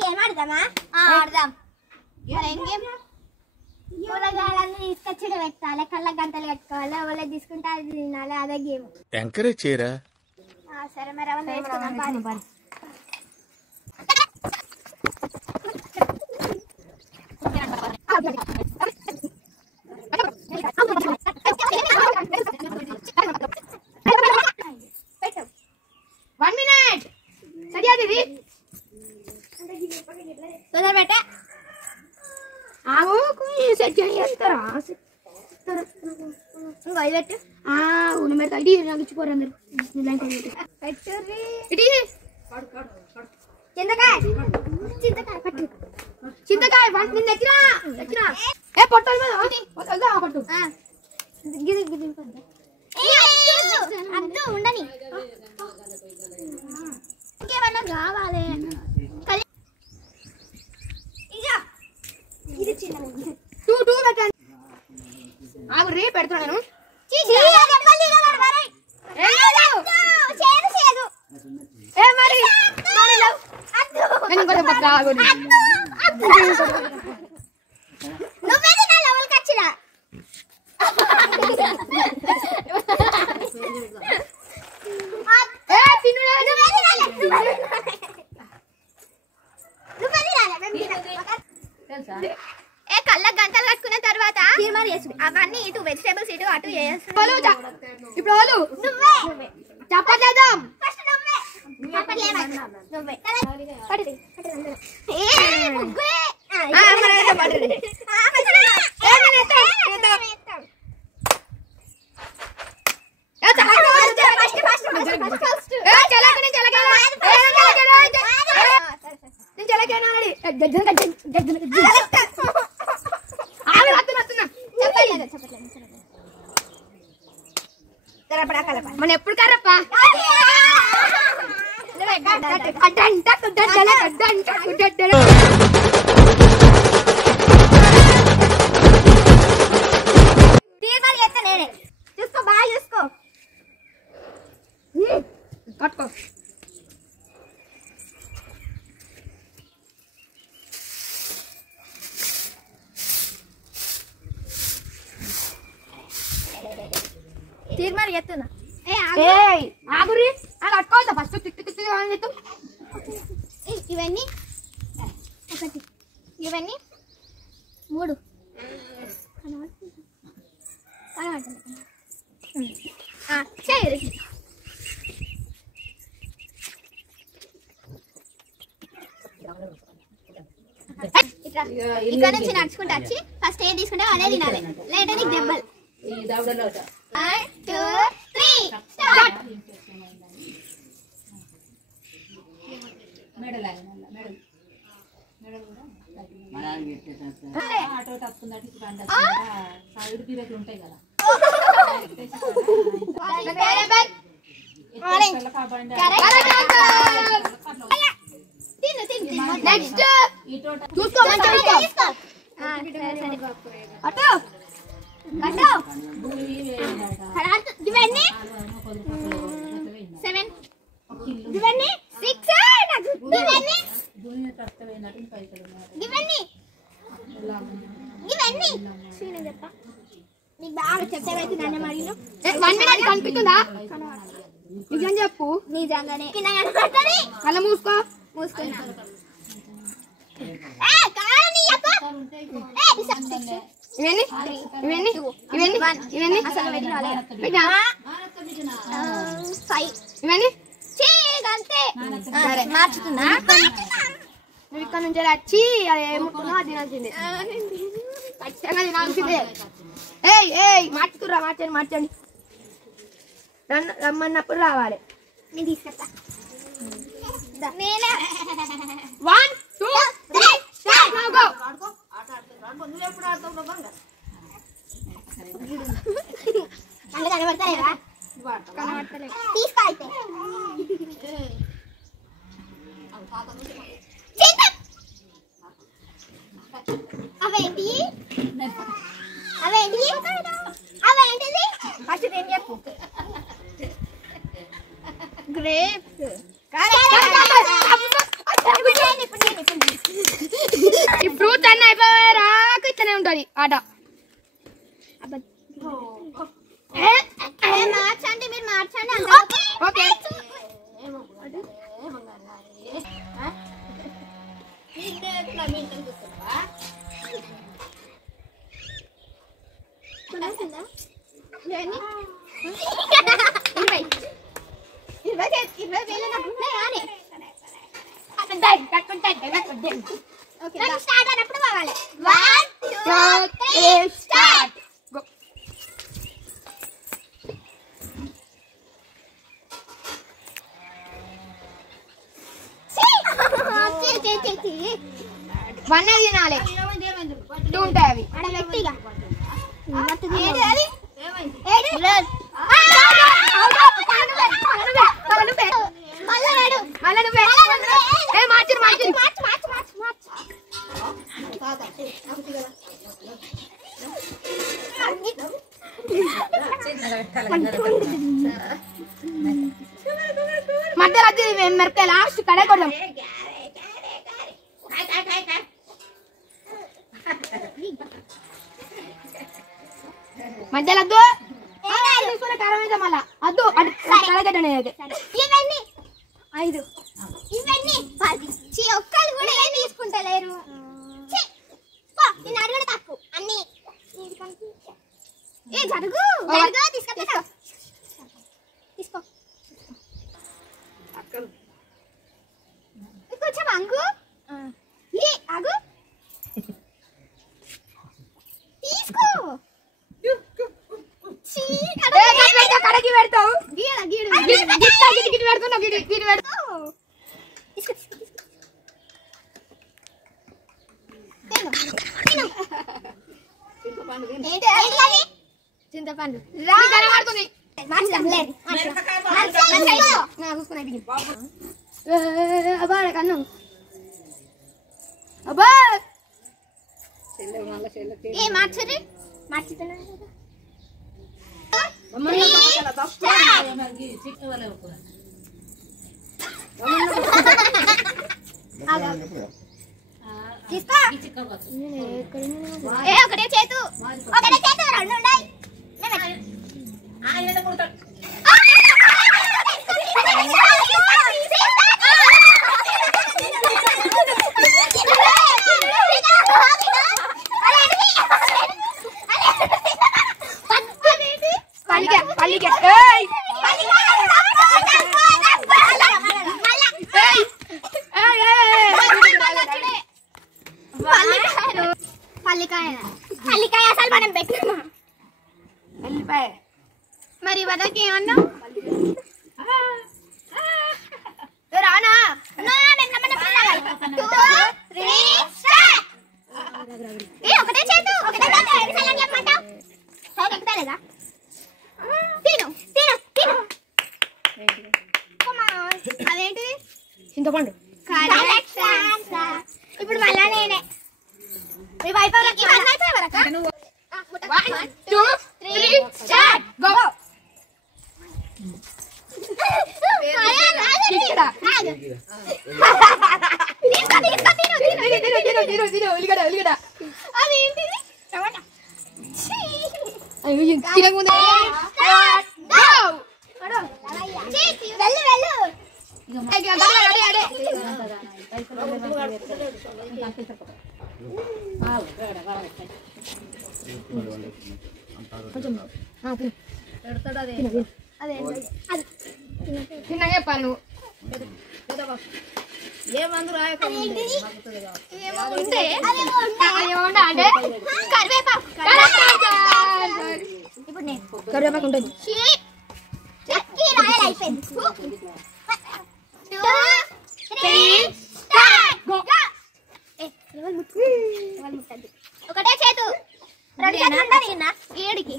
Game ఆడదామా? ఆడదాం. ఏం game? కూరగాయలన్నీ తీసుకొచ్చి పెట్టాలి, కళ్ళ గంటలు కట్టుకోవాలి, ఎవరు తీసుకుంటే అది తినాలి, అదే గేమ్. ఎంకరేజ్ చేయరా? సరే మరి అవన్నీ వేసుకుందాం. ఉండని ఇంకేమన్నా కావాలి? పెడుతున్నాను కళ్ళ గంటలు కట్టుకున్న తర్వాత అవన్నీ ఇటు వెజిటేబుల్స్ ఇటు అటు ఇప్పుడు చెప్పలేదాం మన ఎప్పుడు కర్రప్ప చూసుకో బాగా చూసుకో పట్టుకో తీర్మానం చెప్తున్నా ఆగురి అది అట్టుకోవద్దా ఫస్ట్ తిక్కు ఇవన్నీ ఒకటి ఇవన్నీ 3 చేయరు ఇక్కడ నుంచి నడుచుకుంటూ వచ్చి ఫస్ట్ ఏం తీసుకుంటే అదే తినాలి, లేదంటే నీకు దెబ్బలు. 1 2 3 స్టార్ట్. నెక్స్ట్ చూసుకో ఇవన్నీ 7 ఇవన్నీ 6 ఇవన్నీ ఇవన్నీ ఇవన్నీ నీకు బాగా చెప్తావైతే నన్ను అడిగిన 1 మినిట్ కనిపిస్తుందా? నిజం చెప్పు. నిజంగానే కింద కనపడతది. కళ్ళ మూసుకో. మూసుకున్నా. కాని అక్క ఇవన్నీ ఇవన్నీ ఇవన్నీ ఇవన్నీ అసలు పెట్టాలి. పెట్టా 5 ఇవన్నీ అంతే. సరే మార్చుతున్నా. నువ్వు ఇక్కడ నుంచి వచ్చి అది ఏముంటుందో అది తినాల్సిందే, ఖచ్చితంగా తినాల్సిందే. మార్చండి రమ్మన్నప్పుడు రావాలి. నేను తీసుకొస్తా. నేనే 1 2 3 స్టార్ట్. Now go. అలా కనబడతాయా? కనబడతలే. తీసుకో అయితే. అవేంటి అవేంటిది ఫస్ట్ ఏం చెప్పు. గ్రేప్స్. ఉంటది ఆట. మార్చండి మీరు మార్చండి. ఓకే స్టార్ట్ అయినప్పుడు పోవాలి. 1 2 3 స్టార్ట్. వన్ తినాలి, 2 ఉంటాయి అవి. మధ్యలో అది మిరపకాయ లాస్ట్ కడే కొడదాం. మధ్యలో అద్దు కారం అయితే మళ్ళా అద్దు కడగట్టండి. ఇవన్నీ 5 ఇవన్నీ 10 ఒక్కరు కూడా ఏం తీసుకుంటలేరు. నేను అడగడ తక్కువ అన్ని ఏ జరుగు తీసుకో తీసుకో కొంచెం అంగు ఆగు తీసుకో. కడకి పెడతావు చింతపండు కనబడుతుంది. అబ్బా కన్ను అబ్బా ఏ మార్చరు మార్చుతున్నా. ఒకటే చేతు 2 ఉన్నాయి. పల్లికాయ అసలు మనం పెట్టినా మరి వదకి ఏమన్నా రానా ఒకటే చేతు ఎక్కుతలేదా? తిను తిను తిను. అదేంటిది? చింతపండు. ఇప్పుడు మళ్ళా నేనే చిన్నగా చెప్పాను. కరివేపాకు ఉంటుంది. ఒకటే చేతు 2 చేతులు ఉండాలి ఏడికి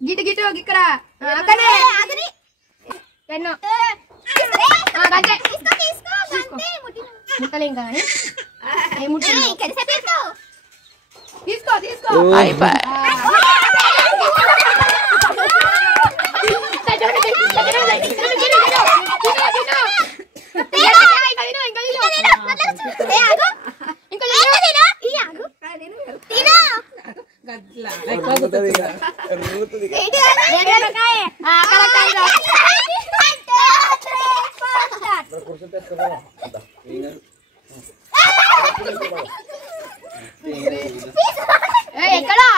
గిటు గిటు ఇక్కడ పెన్ను ముట్టలేం కానీ తీసుకో తీసుకో ఎక్కడా